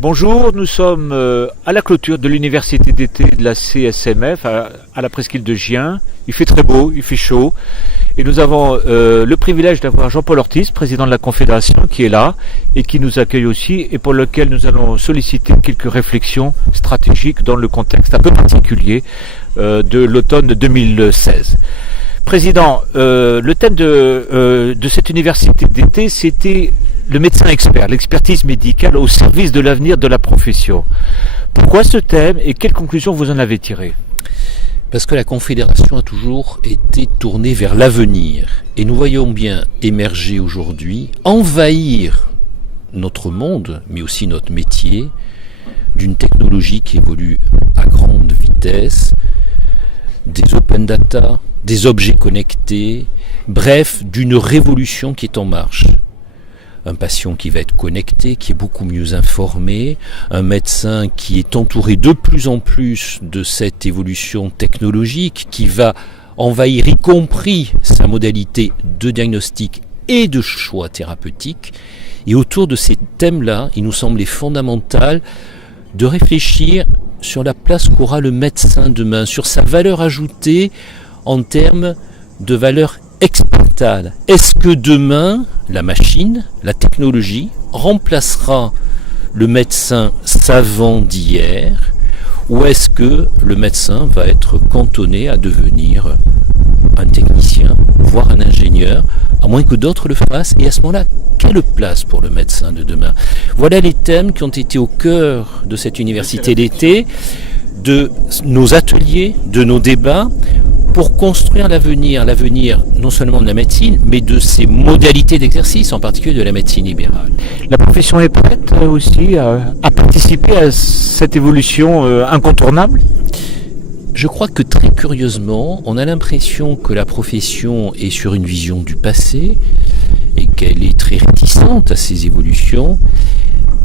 Bonjour, nous sommes à la clôture de l'université d'été de la CSMF à la presqu'île de Gien. Il fait très beau, il fait chaud et nous avons le privilège d'avoir Jean-Paul Ortiz, président de la Confédération, qui est là et qui nous accueille aussi et pour lequel nous allons solliciter quelques réflexions stratégiques dans le contexte un peu particulier de l'automne 2016. Président, le thème de cette université d'été, c'était le médecin expert, l'expertise médicale au service de l'avenir de la profession. Pourquoi ce thème et quelles conclusions vous en avez tirées ? Parce que la Confédération a toujours été tournée vers l'avenir. Et nous voyons bien émerger aujourd'hui, envahir notre monde, mais aussi notre métier, d'une technologie qui évolue à grande vitesse, des open data, des objets connectés, bref, d'une révolution qui est en marche. Un patient qui va être connecté, qui est beaucoup mieux informé, un médecin qui est entouré de plus en plus de cette évolution technologique, qui va envahir y compris sa modalité de diagnostic et de choix thérapeutique. Et autour de ces thèmes-là, il nous semblait fondamental de réfléchir sur la place qu'aura le médecin demain, sur sa valeur ajoutée en termes de valeur expectable. Est-ce que demain, la machine, la technologie, remplacera le médecin savant d'hier, ou est-ce que le médecin va être cantonné à devenir un technicien, voire un ingénieur, à moins que d'autres le fassent, et à ce moment-là, quelle place pour le médecin de demain ? Voilà les thèmes qui ont été au cœur de cette université d'été, de nos ateliers, de nos débats, pour construire l'avenir non seulement de la médecine, mais de ses modalités d'exercice, en particulier de la médecine libérale. La profession est prête aussi à participer à cette évolution incontournable ? Je crois que très curieusement, on a l'impression que la profession est sur une vision du passé et qu'elle est très réticente à ces évolutions.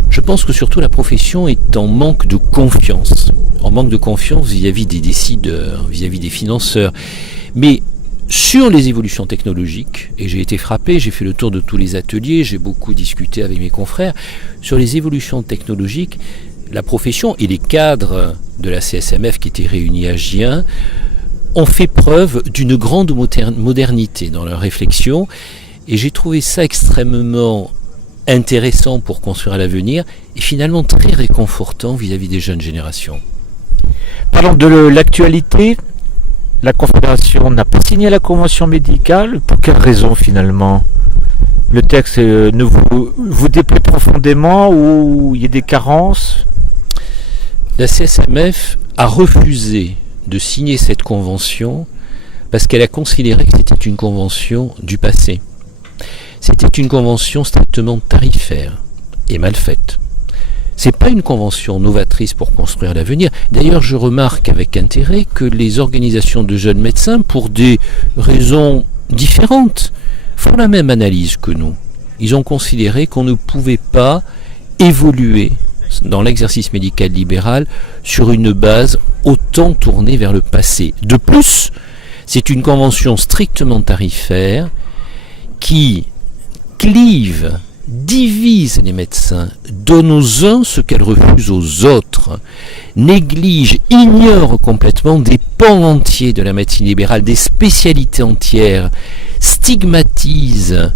Je pense que surtout la profession est en manque de confiance. En manque de confiance vis-à-vis des décideurs, vis-à-vis des financeurs. Mais sur les évolutions technologiques, et j'ai été frappé, j'ai fait le tour de tous les ateliers, j'ai beaucoup discuté avec mes confrères, sur les évolutions technologiques, la profession et les cadres de la CSMF qui étaient réunis à Gien ont fait preuve d'une grande modernité dans leur réflexion, et j'ai trouvé ça extrêmement intéressant pour construire l'avenir et finalement très réconfortant vis-à-vis des jeunes générations. Parlons de l'actualité. La Confédération n'a pas signé la convention médicale. Pour quelle raison finalement ? Le texte ne vous déplaît profondément ou il y a des carences ? La CSMF a refusé de signer cette convention parce qu'elle a considéré que c'était une convention du passé. C'était une convention strictement tarifaire et mal faite. C'est pas une convention novatrice pour construire l'avenir. D'ailleurs, je remarque avec intérêt que les organisations de jeunes médecins, pour des raisons différentes, font la même analyse que nous. Ils ont considéré qu'on ne pouvait pas évoluer dans l'exercice médical libéral sur une base autant tournée vers le passé. De plus, c'est une convention strictement tarifaire qui divise les médecins, donne aux uns ce qu'elle refuse aux autres, néglige, ignore complètement des pans entiers de la médecine libérale, des spécialités entières, stigmatise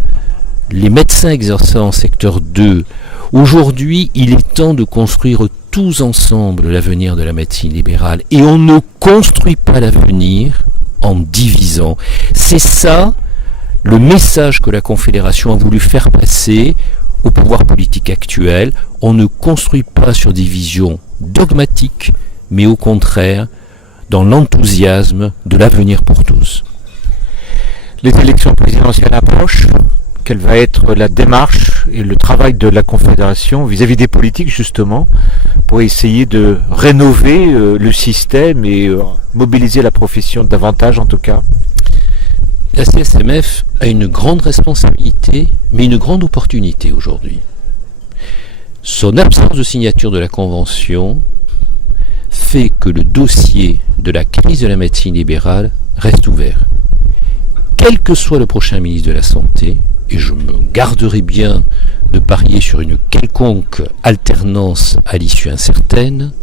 les médecins exerçant en secteur 2. Aujourd'hui, il est temps de construire tous ensemble l'avenir de la médecine libérale, et on ne construit pas l'avenir en divisant. C'est ça le message que la Confédération a voulu faire passer au pouvoir politique actuel. On ne construit pas sur des visions dogmatiques, mais au contraire, dans l'enthousiasme de l'avenir pour tous. Les élections présidentielles approchent. Quelle va être la démarche et le travail de la Confédération vis-à-vis des politiques, justement, pour essayer de rénover le système et mobiliser la profession davantage, en tout cas ? La CSMF a une grande responsabilité, mais une grande opportunité aujourd'hui. Son absence de signature de la Convention fait que le dossier de la crise de la médecine libérale reste ouvert. quel que soit le prochain ministre de la Santé, et je me garderai bien de parier sur une quelconque alternance à l'issue incertaine,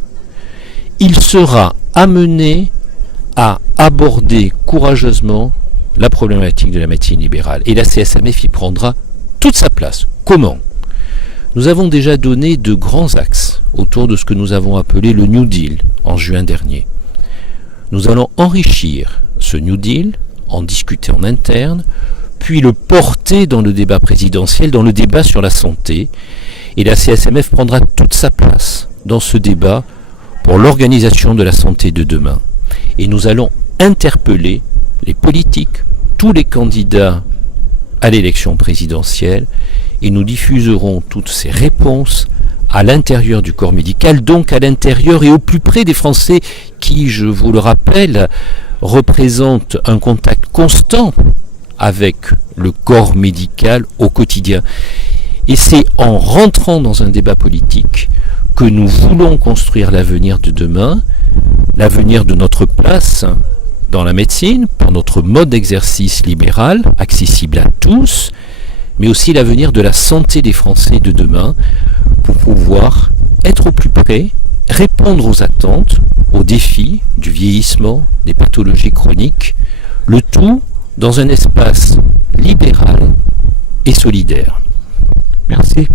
il sera amené à aborder courageusement la problématique de la médecine libérale. Et la CSMF y prendra toute sa place. Comment ? Nous avons déjà donné de grands axes autour de ce que nous avons appelé le New Deal en juin dernier. Nous allons enrichir ce New Deal, en discuter en interne, puis le porter dans le débat présidentiel, dans le débat sur la santé. Et la CSMF prendra toute sa place dans ce débat pour l'organisation de la santé de demain. Et nous allons interpeller les politiques, tous les candidats à l'élection présidentielle, et nous diffuserons toutes ces réponses à l'intérieur du corps médical, donc à l'intérieur et au plus près des Français qui, je vous le rappelle, représentent un contact constant avec le corps médical au quotidien. Et c'est en rentrant dans un débat politique que nous voulons construire l'avenir de demain, l'avenir de notre place dans la médecine, par notre mode d'exercice libéral, accessible à tous, mais aussi l'avenir de la santé des Français de demain, pour pouvoir être au plus près, répondre aux attentes, aux défis du vieillissement, des pathologies chroniques, le tout dans un espace libéral et solidaire. Merci.